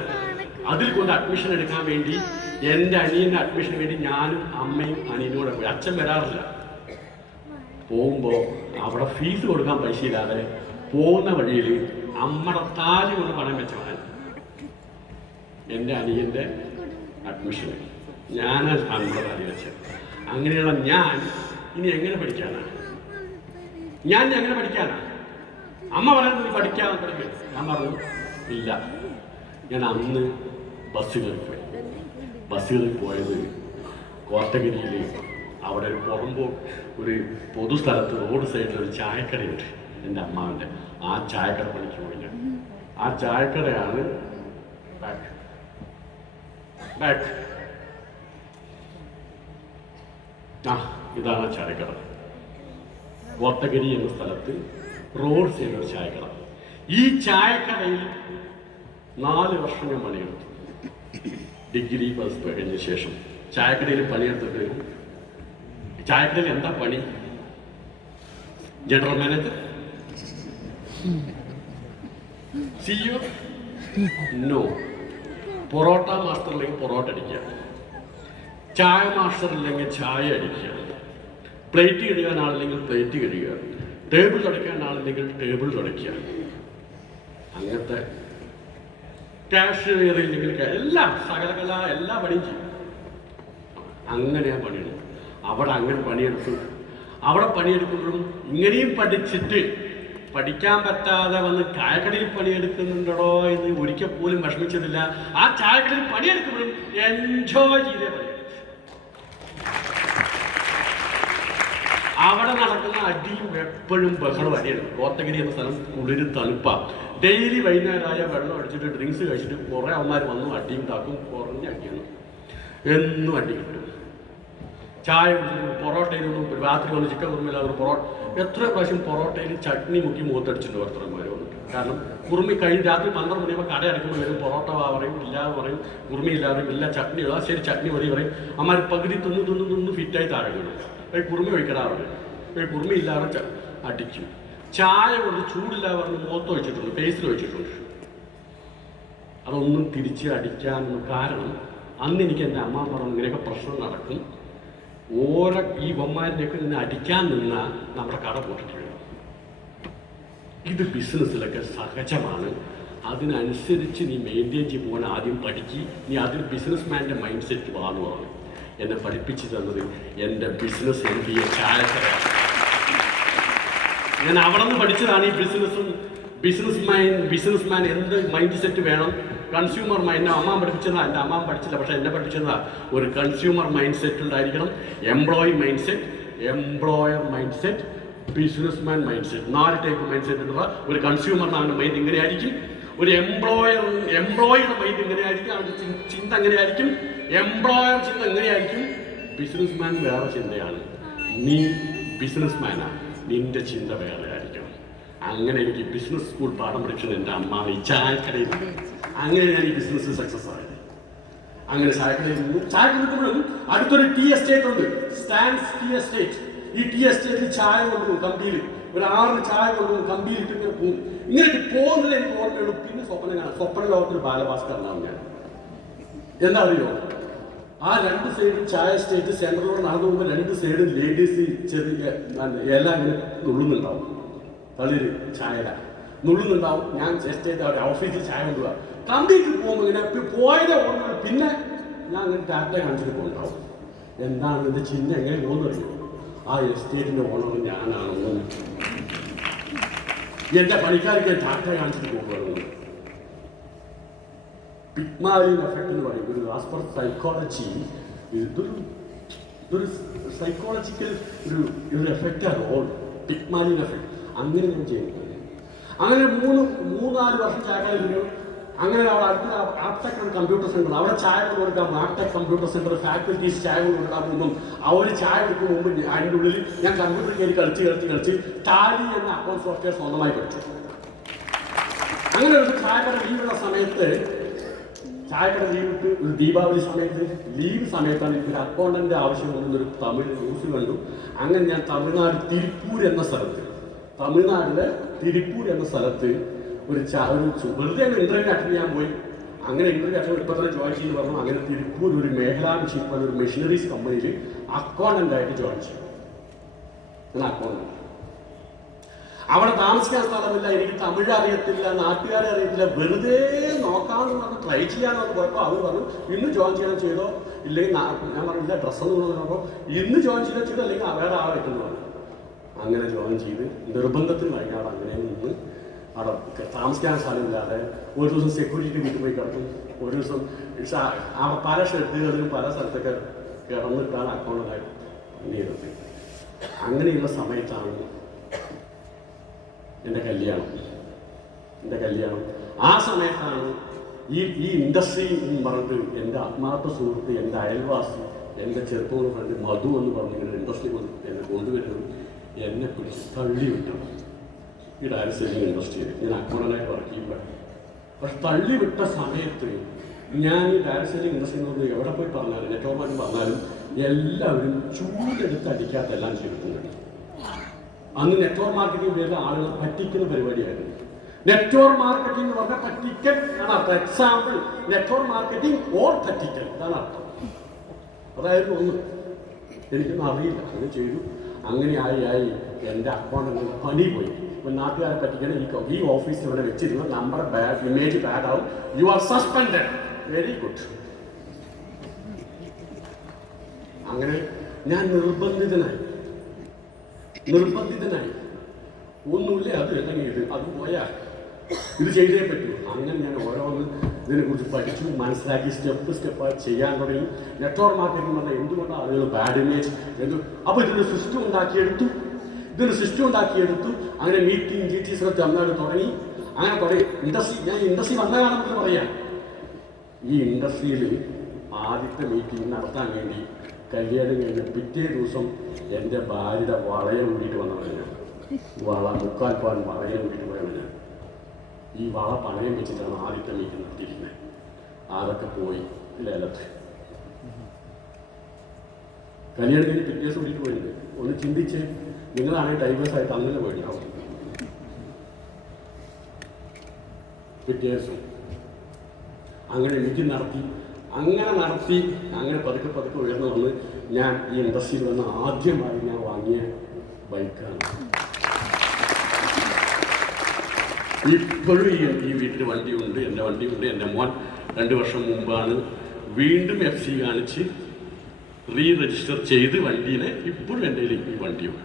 അതിൽ കൊണ്ട് അഡ്മിഷൻ എടുക്കാൻ വേണ്ടി എൻ്റെ അനിയൻ്റെ അഡ്മിഷന് വേണ്ടി ഞാനും അമ്മയും അനിയനും കൂടെ പോയി. അച്ഛൻ വരാറില്ല. പോകുമ്പോൾ അവിടെ ഫീസ് കൊടുക്കാൻ പൈസ ഇല്ലാതെ പോകുന്ന വഴിയിൽ അമ്മയുടെ താലി കൊണ്ട് പണം വെച്ചവൻ എൻ്റെ അനിയൻ്റെ അഡ്മിഷന് ഞാനാണ് അമ്മയുടെ താലി വെച്ചത്. അങ്ങനെയുള്ള ഞാൻ ഇനി എങ്ങനെ പഠിക്കാനാണ്? ഞാൻ എങ്ങനെ പഠിക്കാനാണ്? അമ്മ പറയുന്നത് പഠിക്കാൻ പഠിക്കും. ഞാൻ പറഞ്ഞു ഇല്ല. ഞാൻ അന്ന് ബസ്സുകളിൽ പോയത് കോട്ടഗിരിയിൽ അവിടെ ഒരു പൊതുസ്ഥലത്ത് റോഡ് സൈഡിൽ ഒരു ചായക്കടയുണ്ട് എൻ്റെ അമ്മാവിൻ്റെ. ആ ചായക്കട പണിക്ക് പോയി ഞാൻ. ആ ചായക്കടയാണ് ബാക്ക് ഇതാണ് ചായക്കട. കോട്ടഗിരി എന്ന സ്ഥലത്ത് റോഡ് സൈഡിൽ ഒരു ചായക്കട. ഈ ചായക്കടയിൽ 4 വർഷം ഞാൻ പണിയെടുത്തു. ഡിഗ്രി പ്ലസ് കഴിഞ്ഞ ശേഷം ചായക്കടയിൽ പണിയെടുത്തിട്ട് ചായക്കടയിൽ എന്താ പണി? General manager, CEO? No. Parotta master ഇല്ലെങ്കിൽ പൊറോട്ട അടിക്കുക, ചായ മാസ്റ്റർ ഇല്ലെങ്കിൽ ചായ അടിക്കുക, പ്ലേറ്റ് കഴുകാൻ ആളില്ലെങ്കിൽ പ്ലേറ്റ് കഴുകുക, ടേബിൾ തുടയ്ക്കാൻ ആളില്ലെങ്കിൽ ടേബിൾ തുടയ്ക്കുക, അങ്ങനത്തെ കാഷ്യർ ഇല്ലെങ്കിൽ എല്ലാം സകലകല എല്ലാ പണിയും ചെയ്യും. അങ്ങനെയാണ് പണിയെടുക്കും. അവിടെ അങ്ങനെ പണിയെടുത്തു. അവിടെ പണിയെടുക്കുമ്പോഴും ഇങ്ങനെയും പഠിച്ചിട്ട് പഠിക്കാൻ പറ്റാതെ വന്ന് ചായക്കടയിൽ പണിയെടുക്കുന്നുണ്ടോ എന്ന് ഒരിക്കൽ പോലും വിഷമിച്ചതില്ല. ആ ചായക്കടയിൽ പണിയെടുക്കുമ്പോഴും എൻജോയ് ചെയ്തേ പണിയെടുക്കും. അവിടെ നടക്കുന്ന അടിയും എപ്പോഴും ബഹളം അടിയാണ്. കോത്തഗിരി എന്ന സ്ഥലം കുളിര് തണുപ്പാണ്. ഡെയിലി വൈകുന്നേരമായ വെള്ളം അടിച്ചിട്ട് ഡ്രിങ്ക്സ് കഴിച്ചിട്ട് കുറേ അമ്മമാർ വന്നു അടിയും താക്കും കുറഞ്ഞ അടിയാണ്. എന്നും അടി കിട്ടും. ചായ പൊറോട്ടയിലൊന്നും രാത്രി വന്ന് ചിക്കൻ കുറുമില്ല ഒരു പൊറോട്ട എത്ര പ്രാവശ്യം പൊറോട്ടയിൽ ചട്നി മുക്കി മുഖത്തടിച്ചിട്ടുണ്ട് ഭർത്തന്മാർ വന്നിട്ട്. കാരണം കുറുമി കഴിഞ്ഞ് രാത്രി 12 മണിയാകുമ്പോൾ കട അടയ്ക്കുമ്പോൾ വരും പൊറോട്ട പറയും ഇല്ലാതെ പറയും കുറുമി ഇല്ലാതെ ഇല്ല ചട്നി ശരി ചട്നി മതി പറയും. അമ്മമാർ പകുതി തിന്ന് ഫിറ്റായി താഴെ വീണു. കുറുമി ഒഴിക്കടാറുണ്ട്. കുറുമി ഇല്ലാതെ അടിക്കും. ചായ കൊണ്ട് ചൂടില്ലാതെ പറഞ്ഞ് മുഖത്ത് ഒഴിച്ചിട്ടുണ്ട്, ഫേസിൽ ഒഴിച്ചിട്ടുണ്ട്. അതൊന്നും തിരിച്ച് അടിക്കാനൊന്നും കാരണം അന്ന് എനിക്ക് എൻ്റെ അമ്മ പറഞ്ഞു ഇങ്ങനെയൊക്കെ പ്രശ്നം നടക്കും, ഓരോ ഈ ബൊമ്മാരിൻ്റെയൊക്കെ നിന്ന് അടിക്കാൻ നിന്നാൽ നമ്മുടെ കട പൊട്ടിട്ട് വരും. ഇത് ബിസിനസ്സിലൊക്കെ സഹജമാണ്. അതിനനുസരിച്ച് നീ മെയിൻറ്റെയിൻ ചെയ്ത് പോകാൻ ആദ്യം പഠിക്കുക. നീ അതിൽ ബിസിനസ്മാൻ്റെ മൈൻഡ് സെറ്റ് വാന്ന് പറഞ്ഞു. എന്നെ പഠിപ്പിച്ചു തന്നത് എൻ്റെ ബിസിനസ് MBA ചായക്കടയാണ്. ഞാൻ അവിടെ നിന്ന് പഠിച്ചതാണ് ഈ ബിസിനസ്സും ബിസിനസ്മാൻ എന്ത് മൈൻഡ് സെറ്റ് വേണം, കൺസ്യൂമർ മൈൻഡ് അമ്മ പഠിപ്പിച്ചതാ, എൻ്റെ അമ്മ പഠിച്ചില്ല, പക്ഷേ എന്നെ പഠിപ്പിച്ചതാ. ഒരു കൺസ്യൂമർ മൈൻഡ് സെറ്റ് ഉണ്ടായിരിക്കണം, employee mind set, employer mind set, businessman mind set. 4 type mind set ഉള്ള ഒരു കൺസ്യൂമറിനാണ് മൈൻഡ് ഇങ്ങനെയായിരിക്കും, ഒരു എംപ്ലോയിയുടെ മൈൻഡ് ഇങ്ങനെയായിരിക്കും, അവൻ്റെ ചിന്ത എങ്ങനെയായിരിക്കും, എംപ്ലോയർ ചിന്ത എങ്ങനെയായിരിക്കും, ബിസിനസ്മാൻ വേറെ ചിന്തയാണ്. നീ ബിസിനസ്മാനാണ്, നിന്റെ ചിന്ത വേറെ ആയിരിക്കണം. അങ്ങനെ എനിക്ക് ബിസിനസ് സ്കൂൾ പാഠം പഠിച്ചത് എൻ്റെ അമ്മ ഈ ചായക്കടയിൽ. അങ്ങനെ ഞാൻ ഈ ബിസിനസ് സക്സസ് ആയത്. അങ്ങനെ ചായക്കടയിൽ നിന്നു. ചായ കുടിക്കുമ്പോഴും അടുത്തൊരു ടീ എസ്റ്റേറ്റ് ഉണ്ട്, സ്റ്റാൻസ് ടീ എസ്റ്റേറ്റ്. ഈ ടീ എസ്റ്റേറ്റിൽ ചായ കൊണ്ടുപോകും കമ്പിയിൽ, ഒരു 6 ചായ കൊണ്ടുപോകും കമ്പിയിലിട്ട് ഇങ്ങനെ പോകും. ഇങ്ങനെ പോകുന്നത് എനിക്ക് ഓർമ്മയുള്ളൂ. പിന്നെ സ്വപ്നം കാണാം, സ്വപ്ന ലോകത്തിൽ ബാലഭാസ്കറിനാവും ഞാൻ. എന്താ അറിയോ, ആ 2 സൈഡും ചായ എസ്റ്റേറ്റ് സെൻട്രലിലൂടെ നടന്നു പോകുമ്പോൾ 2 സൈഡും ലേഡീസ് ചെറിയ എല്ലാം ഇങ്ങനെ നുള്ളുന്നുണ്ടാവും, തളിര് ചായ നുള്ളുന്നുണ്ടാവും. ഞാൻ എസ്റ്റേറ്റ് അവിടെ ഓഫീസിൽ ചായ കൊണ്ടുപോകാം. കമ്പിക്ക് പോകുമ്പോൾ ഇങ്ങനെ പോയതേ ഓർമ്മ. പിന്നെ ഞാൻ അങ്ങനെ ടാറ്റ കാണിച്ചിട്ട് പോകുന്നുണ്ടാവും. എന്താണ് എൻ്റെ ചിഹ്നം, എങ്ങനെ പോകുന്നറിയോ, ആ എസ്റ്റേറ്റിൻ്റെ ഓണർ ഞാനാണെന്നും എൻ്റെ പണിക്കാർക്ക് ഞാൻ ടാറ്റ കാണിച്ചിട്ട് പോകുന്നത്. പിഗ്മാലിയൻ എഫക്റ്റ് എന്ന് പറയും, ഒരു ആസ് പെർ സൈക്കോളജി ഇതൊരു സൈക്കോളജിക്കൽ ഒരു എഫക്റ്റാണ് ഓൾ പിഗ്മാലിയൻ എഫക്റ്റ്. അങ്ങനെ ഞാൻ ചെയ്യുന്നത്. അങ്ങനെ 3-4 വർഷം ചായക്കടയിൽ. അങ്ങനെ അവിടെ അടുത്ത ആപ്ടെക് കമ്പ്യൂട്ടർ സെന്റർ, അവിടെ ചായ കൊണ്ട് കൊടുക്കാം. ആപ്ടെക് കമ്പ്യൂട്ടർ സെന്റർ ഫാക്കൽറ്റീസ് ചായ കൊണ്ട് കൊടുക്കാൻ പോകുമ്പം അവർ ചായ എടുക്കും മുമ്പ് അതിൻ്റെ ഉള്ളിൽ ഞാൻ കമ്പ്യൂട്ടർ കയറി കളിച്ച് ടാലി എന്ന അക്കൗണ്ട് സോഫ്റ്റ്വെയർ സ്വന്തമായി പഠിച്ചു. അങ്ങനെ ഒരു ചായക്കട ലീവുള്ള സമയത്ത്, ചായക്കട ലീവിട്ട് ഒരു ദീപാവലി സമയത്ത് ലീവ് സമയത്താണ് എനിക്കൊരു അക്കൗണ്ടൻ്റ് ആവശ്യം വന്നൊരു തമിഴ് ന്യൂസ് കണ്ടു. അങ്ങനെ ഞാൻ തമിഴ്നാട്ടിലെ തിരുപ്പൂർ എന്ന സ്ഥലത്ത് ഒരു വെറുതെ അങ്ങ് ഇൻ്റർവ്യൂ അറ്റൻഡ് ചെയ്യാൻ പോയി. അങ്ങനെ ഇൻ്റർവ്യൂ അറ്റൻഡ് ഇപ്പോൾ തന്നെ ജോയിൻ ചെയ്യുന്നു പറഞ്ഞു. അങ്ങനെ തിരുപ്പൂർ ഒരു മേഖലാ ഷിപ്പ് ഒരു മെഷീനറീസ് കമ്പനിയിൽ അക്കൗണ്ടൻ്റായിട്ട് ജോയിൻ ചെയ്തു. ഞാൻ അക്കൗണ്ടൻ്റ്. അവിടെ താമസിക്കാൻ സ്ഥലമില്ല, എനിക്ക് തമിഴ് അറിയത്തില്ല, നാട്ടുകാരെ അറിയത്തില്ല. വെറുതെ നോക്കാമെന്ന് പറഞ്ഞ് ട്രൈ ചെയ്യാമെന്ന് കുഴപ്പം. അവർ പറഞ്ഞു ഇന്ന് ജോയിൻ ചെയ്യാൻ ചെയ്തോ, ഇല്ലെങ്കിൽ ഞാൻ പറഞ്ഞില്ല ഡ്രസ്സൊന്നും കൊണ്ടുവന്നപ്പോൾ ഇന്ന് ജോയിൻ ചെയ്തോ അല്ലെങ്കിൽ വേറെ ആളെ വെക്കുന്നു പറഞ്ഞു. അങ്ങനെ ജോയിൻ ചെയ്ത് നിർബന്ധത്തിന് വൈകാതെ അങ്ങനെ നിന്ന് അവിടെ താമസിക്കാൻ സ്ഥലമില്ലാതെ ഒരു ദിവസം സെക്യൂരിറ്റി വീട്ടിൽ പോയി കിടക്കും, ഒരു ദിവസം പല ഷെഡുകളിലും പല സ്ഥലത്തൊക്കെ കിടന്നിട്ടാണ് അക്കൗണ്ടായി പണിയത്. അങ്ങനെയുള്ള സമയത്താണ് എൻ്റെ കല്യാണം. ആ സമയത്താണ് ഈ ഇൻഡസ്ട്രി എന്ന് പറഞ്ഞിട്ട് എൻ്റെ ആത്മാർത്ഥ സുഹൃത്ത്, എൻ്റെ അയൽവാസി, എൻ്റെ ചെറുപ്പം ഫ്രണ്ട് മധു എന്ന് പറഞ്ഞിങ്ങനെ ഇൻഡസ്ട്രി എന്നെ കൊണ്ടുവരുന്നത് എന്നെ പിടിച്ച് തള്ളി വിട്ടു. ഈ ഡയറി സെല്ലിംഗ് ഇൻഡസ്ട്രിയിൽ ഞാൻ അക്കൗണ്ടൻ്റായിട്ട് വർക്ക് ചെയ്യുമ്പോൾ. പക്ഷെ തള്ളി വിട്ട സമയത്ത് ഞാൻ ഈ ഡയറി സെല്ലിംഗ് ഇൻഡസ്ട്രിയിൽ എവിടെ പോയി പറഞ്ഞാലും നെറ്റ്വർമാരും പറഞ്ഞാലും എല്ലാവരും ചൂടെടുത്ത് അടിക്കാത്തെല്ലാം ചെയ്തിട്ടുണ്ട്. അന്ന് നെറ്റ്വർക്ക് മാർക്കറ്റിംഗ് പേരിൽ ആളുകൾ പറ്റിക്കുന്ന പരിപാടിയായിരുന്നു. നെറ്റ്വർക്ക് മാർക്കറ്റിംഗ് എന്ന് പറഞ്ഞാൽ പറ്റിക്കൽ ആണ് അർത്ഥം. എക്സാമ്പിൾ നെറ്റ്വർക്ക് മാർക്കറ്റിംഗ് ഓർ പറ്റിക്കൽ ഇതാണ് അർത്ഥം. അതായിരുന്നു ഒന്ന്. എനിക്കൊന്നും അറിയില്ല, അങ്ങനെ ചെയ്തു. അങ്ങനെ ആയി എൻ്റെ അക്കൗണ്ടിൽ പണി പോയി. ഇപ്പം നാട്ടുകാരെ പറ്റിക്കണം, ഈ ഓഫീസിൽ ഇവിടെ വെച്ചിരുന്ന നമ്മുടെ ഇമേജ് ബാഡ് ആവും, you are suspended. Very good. അങ്ങനെ ഞാൻ നിർബന്ധിതനായി. ഒന്നുമില്ല, അത് അല്ലെങ്കിൽ അത് പോയാൽ ഇത് ചെയ്തേ പറ്റൂ. അങ്ങനെ ഞാൻ ഓരോന്ന് ഇതിനെക്കുറിച്ച് പഠിച്ചു, മനസ്സിലാക്കി, സ്റ്റെപ്പായി ചെയ്യാൻ തുടങ്ങി. നെറ്റ്വർക്ക് മാർക്കറ്റിംഗ് പറഞ്ഞാൽ എന്തുകൊണ്ടാണ് ആളുകൾ ബാഡ് ഇമേജ് അപ്പോൾ ഇതിൻ്റെ സിസ്റ്റം ഉണ്ടാക്കിയെടുത്തു. അങ്ങനെ മീറ്റിംഗ് GTC തമിഴ്നാട് തുടങ്ങി. ഞാൻ ഇൻഡസ്ട്രി വന്ന കാലം മുതൽ പറയാം. ഈ ഇൻഡസ്ട്രിയിൽ ആദ്യത്തെ മീറ്റിംഗ് നടത്താൻ വേണ്ടി കല്യാണം കഴിഞ്ഞ പിറ്റേ ദിവസം എൻ്റെ ഭാര്യയുടെ വളയം കൂടിയിട്ട് വന്നവരാണ് ഞാൻ. 3/4 പവൻ വളയം കൂടിയിട്ട് പോയവരാണ് ഞാൻ. ഈ വള പണയം വെച്ചിട്ടാണ് ആദ്യത്തെ മീറ്റിംഗ് നടത്തിയിരിക്കുന്നത്. അതൊക്കെ പോയി ലേലത്ത്. കല്യാണം കഴിഞ്ഞ് പിറ്റേ ദിവസം കൂടിയിട്ട് പോയിട്ടുണ്ട്. ഒന്ന് ചിന്തിച്ച്, നിങ്ങളാണെങ്കിൽ ഡൈവേഴ്സായിട്ട് അങ്ങനെ പോയിട്ടുണ്ടാവും. പിറ്റേ ദിവസം അങ്ങനെ മീറ്റിംഗ് നടത്തി. അങ്ങനെ പതുക്കെ ഉയർന്നു വന്ന് ഞാൻ ഈ ഇൻഡസ്ട്രിയിൽ വന്ന് ആദ്യമായി ഞാൻ വാങ്ങിയ ബൈക്കാണ്. ഇപ്പോഴും ഈ വീട്ടിൽ വണ്ടിയുണ്ട്, എൻ്റെ വണ്ടിയുണ്ട്. എൻ്റെ മോൻ 2 വർഷം മുമ്പാണ് വീണ്ടും FC കാണിച്ച് രജിസ്റ്റർ ചെയ്ത് വണ്ടീനെ ഇപ്പോഴും എൻ്റെ കയ്യിൽ ഈ വണ്ടിയുണ്ട്.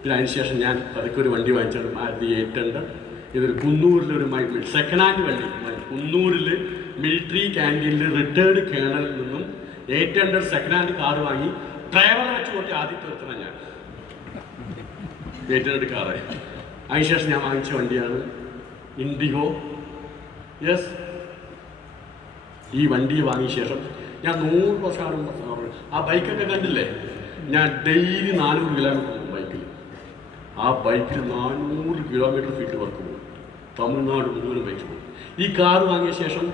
പിന്നെ അതിനുശേഷം ഞാൻ പതുക്കെ ഒരു വണ്ടി വാങ്ങിച്ചാണ്, Maruti 800 ഇതൊരു കുന്നൂരിലൊരു സെക്കൻഡ് ഹാൻഡ് വണ്ടി, കുന്നൂരിൽ മിലിറ്ററി ക്യാൻറ്റീനിൽ റിട്ടയർഡ് കേണലിൽ നിന്നും 800 സെക്കൻഡ് ഹാൻഡ് കാർ വാങ്ങി ഡ്രൈവറെ വെച്ച് കൂട്ടി ആദ്യത്തെ നിർത്തണം ഞാൻ 800 കാറ്. അതിനുശേഷം ഞാൻ വാങ്ങിച്ച വണ്ടിയാണ് ഇൻഡിഗോ. യെസ്, ഈ വണ്ടി വാങ്ങിയ ശേഷം ഞാൻ 100 വർഷം ആ ബൈക്കൊക്കെ കണ്ടില്ലേ, ഞാൻ ഡെയിലി 400 കിലോമീറ്റർ പോകും ബൈക്കിൽ. ആ ബൈക്കിൽ 400 കിലോമീറ്റർ ഫീൽഡ് വർക്ക് പോകും, തമിഴ്നാട് മുഴുവൻ ബൈക്ക് പോകും. ഈ കാറ് വാങ്ങിയ ശേഷം,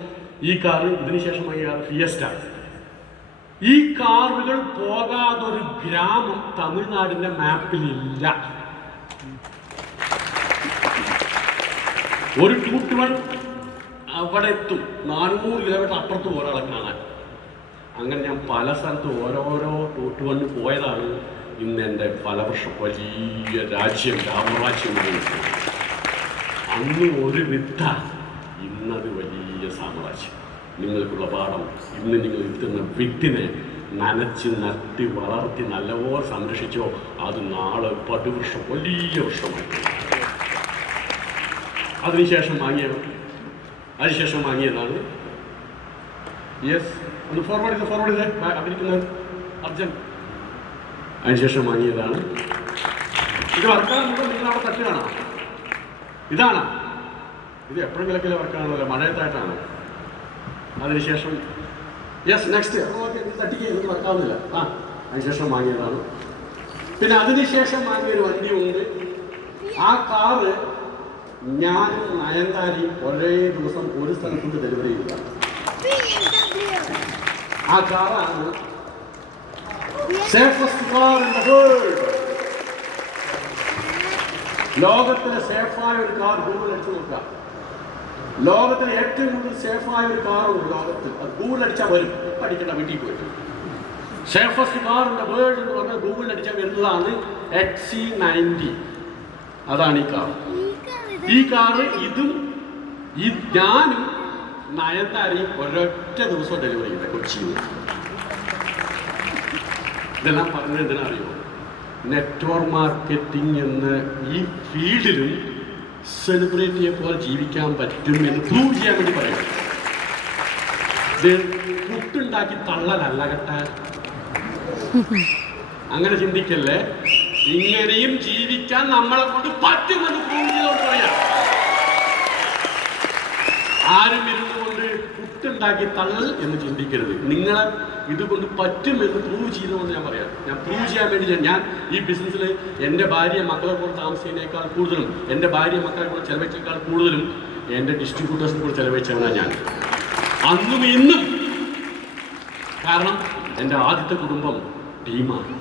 ഈ കാറ് ഇതിന് ശേഷം വാങ്ങിയ കാർ ഫിയസ്റ്റ. ഈ കാറുകൾ പോകാതൊരു ഗ്രാമം തമിഴ്നാടിൻ്റെ മാപ്പിലില്ല. ഒരു 221 അവിടെ എത്തും, 400 കിലോമീറ്റർ അപ്പുറത്ത് ഒരാളെ കാണാൻ. അങ്ങനെ ഞാൻ പല സ്ഥലത്തും ഓരോരോ 221 പോയതാണ് ഇന്ന് എൻ്റെ പല വർഷം വലിയ രാജ്യം, രാമരാജ്യം. അന്ന് ഒരു വിത്ത, ഇന്നത് വലിയ സാമ്രാജ്യം. നിങ്ങൾക്കുള്ള പാഠം, ഇന്ന് നിങ്ങൾ എത്തുന്ന വിത്തിനെ നനച്ച് നട്ടി വളർത്തി നല്ലപോലെ സംരക്ഷിച്ചോ, അത് നാളെ പടുവൃക്ഷം വലിയ വൃക്ഷമായി. അതിനുശേഷം വാങ്ങിയതാണ് യെസ്, ഒന്ന് ഫോർവേഡ് ചെയ്തേ അഭിനയിക്കുന്നത് അർജൻ. അതിനുശേഷം വാങ്ങിയതാണ് ഇത്. വർക്കാകുമ്പോൾ നിങ്ങൾ അവിടെ തട്ട് കാണാം, ഇതാണ് ഇത്. എപ്പോഴെങ്കിലൊക്കെ വർക്കാണല്ലോ, മഴയത്തായിട്ടാണ്. അതിനുശേഷം യെസ് നെക്സ്റ്റ് തട്ടിക്ക് ഇത് വർക്കാവുന്നില്ല. അതിനുശേഷം വാങ്ങിയതാണ്. പിന്നെ അതിനുശേഷം വാങ്ങിയൊരു വണ്ടിയുണ്ട്. ആ കാറ് ഞാനും നയൻതാരയും ഒരേ ദിവസം ഒരു സ്ഥലത്തുനിന്ന് ഡെലിവറി ചെയ്യുക. ആ കാറാണ് safest car in the world. ലോകത്തിലെ സേഫായ ഒരു കാർ ഗൂഗിൾ അടിച്ചു നോക്കുക. ലോകത്തിലെ ഏറ്റവും കൂടുതൽ സേഫായ ഒരു കാറുണ്ട് ലോകത്തിൽ, അത് ഗൂഗിൾ അടിച്ചാൽ വരും. പഠിക്കേണ്ട, വീട്ടിൽ പോയിട്ട് safest car in the world എന്ന് പറഞ്ഞാൽ ഗൂഗിൾ അടിച്ചാൽ വരുന്നതാണ് XC90. അതാണ് ഈ കാർ. ഈ കാറ് ഇതും ഞാനും നയൻതാരയും ഒരൊറ്റ ദിവസം ഡെലിവറി ചെയ്തത് കൊച്ചിയിൽ. ഇതെല്ലാം പറഞ്ഞത് എന്തിനറിയോ? നെറ്റ്വർക്ക് മാർക്കറ്റിംഗ് എന്ന ഈ ഫീൽഡിലും സെലിബ്രിറ്റിയെ പോലെ ജീവിക്കാൻ പറ്റും എന്ന് പ്രൂവ് ചെയ്യാൻ വേണ്ടി പറയാം. ഇത് പുട്ടുണ്ടാക്കി തള്ളലല്ല കേട്ടാ, അങ്ങനെ ചിന്തിക്കല്ലേ. ഇങ്ങനെയും ജീവിക്കാൻ നമ്മളെ കൊണ്ട് പറ്റുമെന്ന് പ്രൂവ് ചെയ്തോണ്ട് പറയാം. ആരും ഇരുന്നുകൊണ്ട് പുട്ടുണ്ടാക്കി തള്ളൽ എന്ന് ചിന്തിക്കരുത്. നിങ്ങളെ ഇതുകൊണ്ട് പറ്റുമെന്ന് പ്രൂവ് ചെയ്തുകൊണ്ട് ഞാൻ പറയാം. ഞാൻ പ്രൂവ് ചെയ്യാൻ വേണ്ടി ഞാൻ ഈ ബിസിനസ്സിൽ എൻ്റെ ഭാര്യ മക്കളെ കൂടെ താമസിക്കുന്നതിനേക്കാൾ കൂടുതലും, എൻ്റെ ഭാര്യ മക്കളെ കൂടെ ചെലവഴിച്ചേക്കാൾ കൂടുതലും എൻ്റെ ഡിസ്ട്രിബ്യൂട്ടേഴ്സിനെ കൂടെ ചെലവഴിച്ചവനാണ് ഞാൻ, അന്നും ഇന്നും. കാരണം എൻ്റെ ആദ്യത്തെ കുടുംബം ടീമാണ്.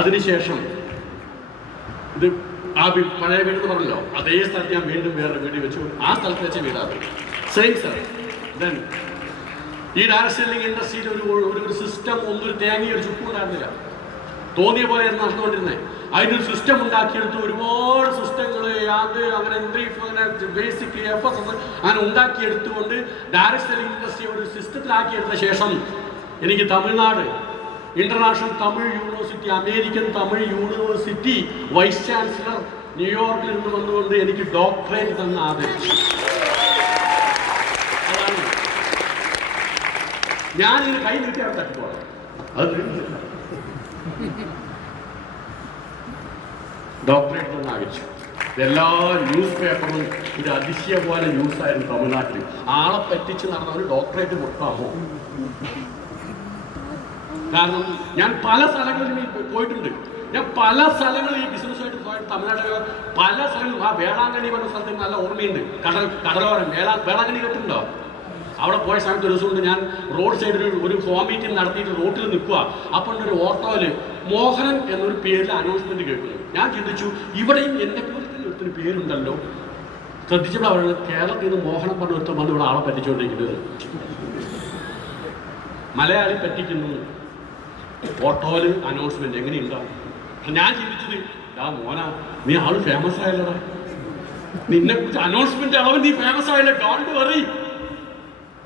അതിനുശേഷം ഇത് ആ പഴയ വീടെന്ന് പറഞ്ഞല്ലോ, അതേ സ്ഥലത്ത് ഞാൻ വീണ്ടും വേറെ വീട് വെച്ചു. ആ സ്ഥലത്ത് വെച്ച വീടാണ് സെയിം സ്ഥലം. ദെൻ ഈ ഡയറക്ട് സെല്ലിംഗ് ഇൻഡസ്ട്രിയിൽ ഒരു സിസ്റ്റം, ഒന്നൊരു തേങ്ങയൊരു ചുക്കും ഉണ്ടായിരുന്നില്ല. തോന്നിയ പോലെ നടന്നുകൊണ്ടിരുന്നത്. അതിനൊരു സിസ്റ്റം ഉണ്ടാക്കിയെടുത്ത്, ഒരുപാട് സിസ്റ്റങ്ങൾ അങ്ങനെ ബേസിക് എഫ്എസ് അങ്ങനെ ഉണ്ടാക്കിയെടുത്തുകൊണ്ട് ഡയറക്ട് സെല്ലിംഗ് ഇൻഡസ്ട്രി ഒരു സിസ്റ്റത്തിലാക്കിയെടുത്ത ശേഷം എനിക്ക് Tamil Nadu international Tamil university, American Tamil university vice chancellor ന്യൂയോർക്കിൽ നിന്ന് വന്നുകൊണ്ട് എനിക്ക് ഡോക്ടറേറ്റ് തന്ന് ആദരിച്ചു. അതാണ് ഞാനിത് കൈ നീട്ടി അവിടെ തട്ടിപ്പോളാം. അത് ഡോക്ടറേറ്റ് തന്ന് ആദരിച്ചു. എല്ലാ ന്യൂസ് പേപ്പറും ഇത് അതിശയ പോലെ ന്യൂസായിരുന്നു തമിഴ്നാട്ടിൽ. ആളെ പറ്റിച്ച് നടന്ന ഒരു ഡോക്ടറേറ്റ് കൊടുക്കാമോ? കാരണം ഞാൻ പല സ്ഥലങ്ങളിൽ പോയിട്ടുണ്ട്. ഞാൻ പല സ്ഥലങ്ങളിൽ ഈ ബിസിനസ്സായിട്ട് പോയിട്ട് തമിഴ്നാട്ടിൽ പല സ്ഥലങ്ങളും, ആ വേളാങ്കണ്ണി പറഞ്ഞ സ്ഥലത്ത് നല്ല ഓർമ്മയുണ്ട്. കടലോരം വേളാങ്കണ്ണി കേട്ടിട്ടുണ്ടോ? അവിടെ പോയ സമയത്ത് ഒരു ദിവസം കൊണ്ട് ഞാൻ റോഡ് സൈഡിൽ ഒരു ഫോം മീറ്റിംഗ് നടത്തിയിട്ട് റോഡിൽ നിൽക്കുക. അപ്പോൾ ഒരു ഓട്ടോയിൽ മോഹനൻ എന്നൊരു പേരിൽ അനൗൺസ്മെന്റ് കേൾക്കുന്നു. ഞാൻ ചിന്തിച്ചു, ഇവിടെയും എൻ്റെ പോലെ തന്നെ ഒത്തിരി പേരുണ്ടല്ലോ. ശ്രദ്ധിച്ചപ്പോൾ അവർ കേരളത്തിൽ നിന്ന് മോഹനം പറഞ്ഞ ഒരുത്തം വന്ന് ഇവിടെ ആളെ പറ്റിച്ചുകൊണ്ടിരിക്കുന്നത്. മലയാളി പറ്റിക്കുന്നു, ഓട്ടോയിൽ അനൗൺസ്മെന്റ് എങ്ങനെയുണ്ടാവും? ഞാൻ ചിന്തിച്ചത്, മോന നീ ആള് ഫേമസ് ആയല്ലോടാ, നിന്നെ കുറിച്ച് അനൗൺസ്മെന്റ് അളവ് നീ ഫേമസ് ആയല്ലോ, ഡോണ്ട് വറി.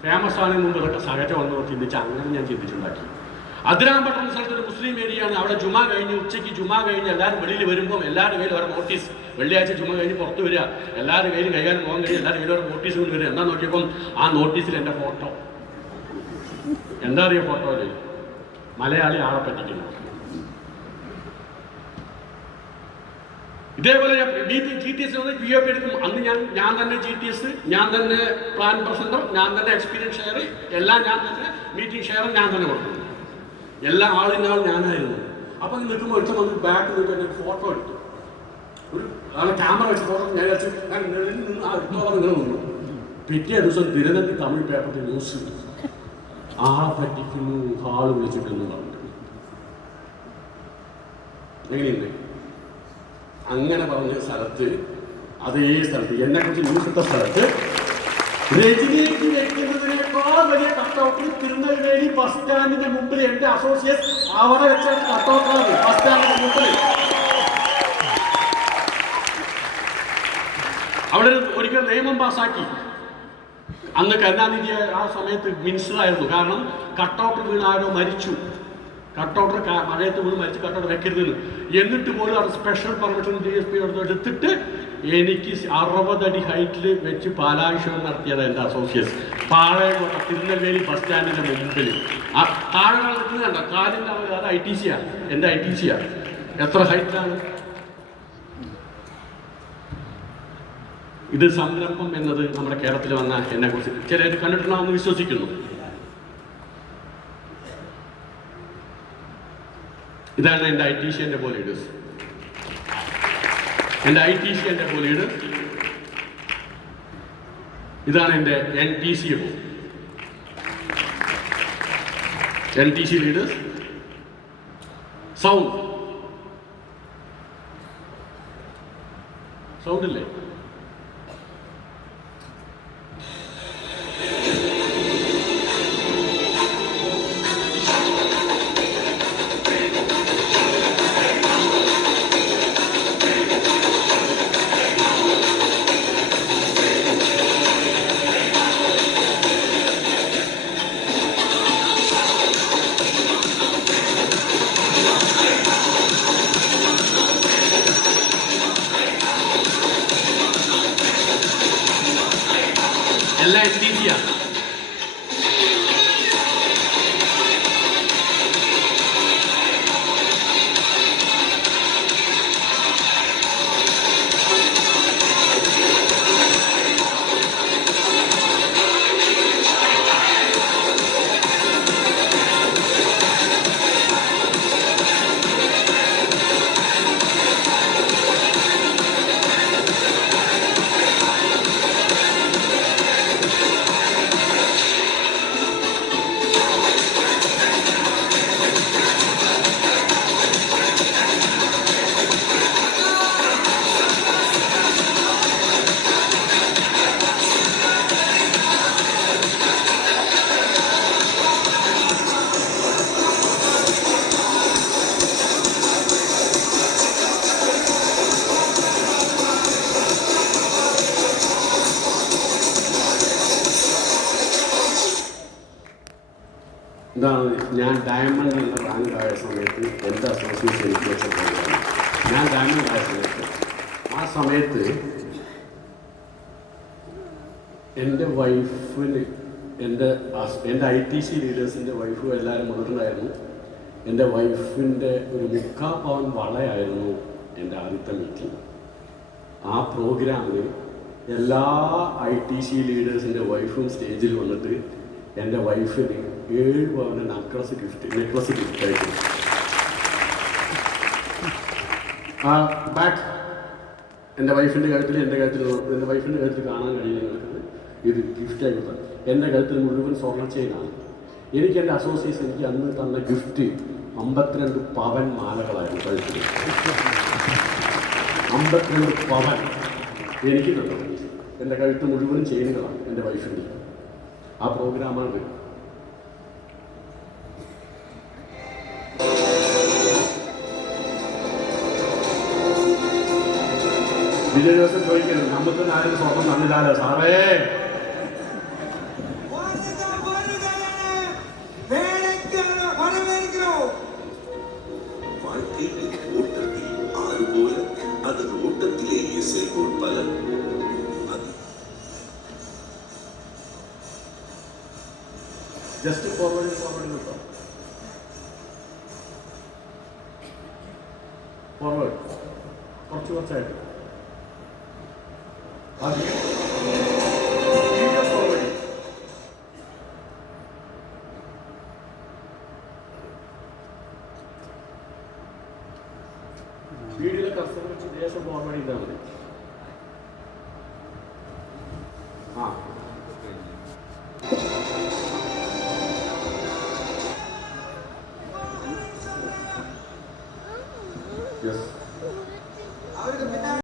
ഫേമസ് ആണെന്ന് മുമ്പ് ഇതൊക്കെ സഹജം വന്നോ ചിന്തിച്ച് അങ്ങനെ ഞാൻ ചിന്തിച്ചുണ്ടാക്കി. അതിരാമ്പട്ടം സ്ഥലത്ത് ഒരു മുസ്ലിം ഏരിയയാണ്. അവിടെ ജുമാ കഴിഞ്ഞ് ഉച്ചയ്ക്ക് ജുമാ കഴിഞ്ഞ് എല്ലാവരും വെളിയിൽ വരുമ്പോൾ എല്ലാവരുടെ കയ്യിൽ ഒരു നോട്ടീസ്. വെള്ളിയാഴ്ച ജുമാ കഴിഞ്ഞ് പുറത്ത് വരിക, എല്ലാവരുടെ കയ്യിൽ കൈകാര്യം പോകാൻ കഴിയും, എല്ലാവരുടെ കയ്യിൽ ഒരു നോട്ടീസ് കൊണ്ട് വരിക. എന്താ നോക്കിയപ്പം ആ നോട്ടീസിൽ എൻ്റെ ഫോട്ടോ. എന്താ അറിയാം ഫോട്ടോയിൽ? മലയാളി ആളെ പറ്റിക്കുന്നു. ഇതേപോലെ GTS POP എടുക്കും. അന്ന് ഞാൻ തന്നെ GTS, ഞാൻ തന്നെ പ്ലാൻ പ്രസന്റർ, ഞാൻ തന്നെ എക്സ്പീരിയൻസ് ഷെയർ, എല്ലാം ഞാൻ തന്നെ, മീറ്റിംഗ് ഷെയർ ഞാൻ തന്നെ കൊടുക്കും. എല്ലാ ആളിനാൾ ഞാനായിരുന്നു. അപ്പം നിൽക്കുമ്പോൾ ഒരുത്തം വന്ന് ബാക്ക് നിൽക്കാൻ ഒരു ഫോട്ടോ എടുത്തു. ഒരു ആളെ ക്യാമറ വെച്ച് ഫോട്ടോ ഞാൻ ഇങ്ങനെ നിന്നു. പിറ്റേ ദിവസം ദിനനന്ദി തമിഴ് പേപ്പറിൽ ന്യൂസ് ആളെ പറ്റിക്കുന്നു, ആള് വിളിച്ചിട്ടെന്ന് പറഞ്ഞിട്ട്. എങ്ങനെയുണ്ട്? അങ്ങനെ പറഞ്ഞ സ്ഥലത്ത്, അതേ സ്ഥലത്ത് എന്നെക്കുറിച്ച് ന്യൂസ് ഇട്ട സ്ഥലത്ത് രജനിക്ക് വെക്കുന്നതിനേക്കാൾ വലിയ കട്ടൗട്ടിൽ തിരുനെൽവേലി ബസ് സ്റ്റാൻഡിന്റെ മുമ്പിൽ എന്റെ അസോസിയേറ്റ് അവിടെ വെച്ച കട്ടൗട്ടാണ്. ബസ് സ്റ്റാൻഡിന്റെ മുമ്പിൽ അവിടെ ഒരിക്കൽ നിയമം പാസ്സാക്കി. അന്ന് കരുണാനിധി ആ സമയത്ത് മിനിസ്റ്ററായിരുന്നു. കാരണം കട്ടൗട്ട് വീണ് ആരോ മരിച്ചു, കട്ടൗട്ടർ മഴയത്ത് വീണ് മരിച്ച് കട്ടൗട്ട് വെക്കരുതെന്ന്. എന്നിട്ട് പോലും അത് സ്പെഷ്യൽ പെർമിഷൻ DSP എടുത്തിട്ട് എനിക്ക് 60 അടി ഹൈറ്റിൽ വെച്ച് പാലാഭിഷേകം നടത്തിയത് എൻ്റെ അസോസിയേറ്റ്സ്. പാളയംകോട്ട തിരുനെൽവേലി ബസ് സ്റ്റാൻഡിൻ്റെ മുമ്പിൽ. ആ താഴെ നിൽക്കുന്നത് കണ്ട കാലിൻ്റെ അത് ITC ആണ്, എൻ്റെ ITC ആണ്. എത്ര ഹൈറ്റിലാണ് ഇത്? സംരംഭം എന്നത് നമ്മുടെ കേരളത്തിൽ വന്ന എന്നെക്കുറിച്ച് ചിലർ കണ്ടിട്ടുണ്ടാവുമെന്ന് വിശ്വസിക്കുന്നു. ഇതാണ് എൻ്റെ ITC എൻ്റെ പോലെ ലീഡേഴ്സ്. എൻ്റെ ITC എൻ്റെ പോലെ ലീഡേഴ്സ്. ഇതാണ് എൻ്റെ NTC NTC ലീഡേഴ്സ്. സൗണ്ട് ഇല്ലേ? എല്ലാം NTC ആണ്. ഇതാണ് ഞാൻ ഡയമണ്ട് എന്ന റാങ്ക് ആയ സമയത്ത് എൻ്റെ അസോസിയേഷൻ എനിക്ക് വെച്ചിട്ടുള്ളത്. ഞാൻ ഡയമണ്ട് ആയ സമയത്ത് ആ സമയത്ത് എൻ്റെ വൈഫിന് എൻ്റെ ITC ലീഡേഴ്സിൻ്റെ വൈഫും എല്ലാവരും വന്നിട്ടുണ്ടായിരുന്നു. എൻ്റെ വൈഫിൻ്റെ ഒരു 3/4 പവൻ വളയായിരുന്നു എൻ്റെ ആദ്യത്തെ മീറ്റിംഗ്. ആ പ്രോഗ്രാമിൽ എല്ലാ ITC ലീഡേഴ്സിൻ്റെ വൈഫും സ്റ്റേജിൽ വന്നിട്ട് എൻ്റെ വൈഫിന് 7 പവൻ്റെ നെക്ലസ് ഗിഫ്റ്റായിട്ട്. ആ ബാക്ക് എൻ്റെ വൈഫിൻ്റെ കഴുത്തിൽ എൻ്റെ വൈഫിൻ്റെ കഴുത്തിൽ കാണാൻ കഴിയുന്നത് ഇത് ഗിഫ്റ്റായി കൊടുത്തത്. എൻ്റെ കഴുത്തിൽ മുഴുവൻ സ്വർണ്ണ ചെയിനാണ്. എനിക്ക് എൻ്റെ അസോസിയേഷൻ എനിക്ക് അന്ന് തന്ന ഗിഫ്റ്റ് 52 പവൻ മാലകളായിരുന്നു കഴുത്തിൽ. 52 പവൻ എനിക്ക് തന്നത്. എൻ്റെ കഴുത്ത് മുഴുവൻ ചെയിനുകളാണ് എൻ്റെ വൈഫിൻ്റെ. ആ പ്രോഗ്രാമാണ്. വിജയ ദിവസം ചോദിക്കരുത്, നമുക്ക് ആരും സ്വർണം തന്നില്ലാലോ സാറേ. வேலைக்கான வரவேற்கிற കേസിൽ ഉൾപ്പലൻ ജസ്റ്റ് ഫോർവേഡ് കിട്ടോ ഫോർവേഡ് കുറച്ചായിട്ട് വീഡിയോയിലെ കർസർ വെച്ച് ദേശം ഫോർവേഡ് ചെയ്താൽ മതി. ആ യെസ്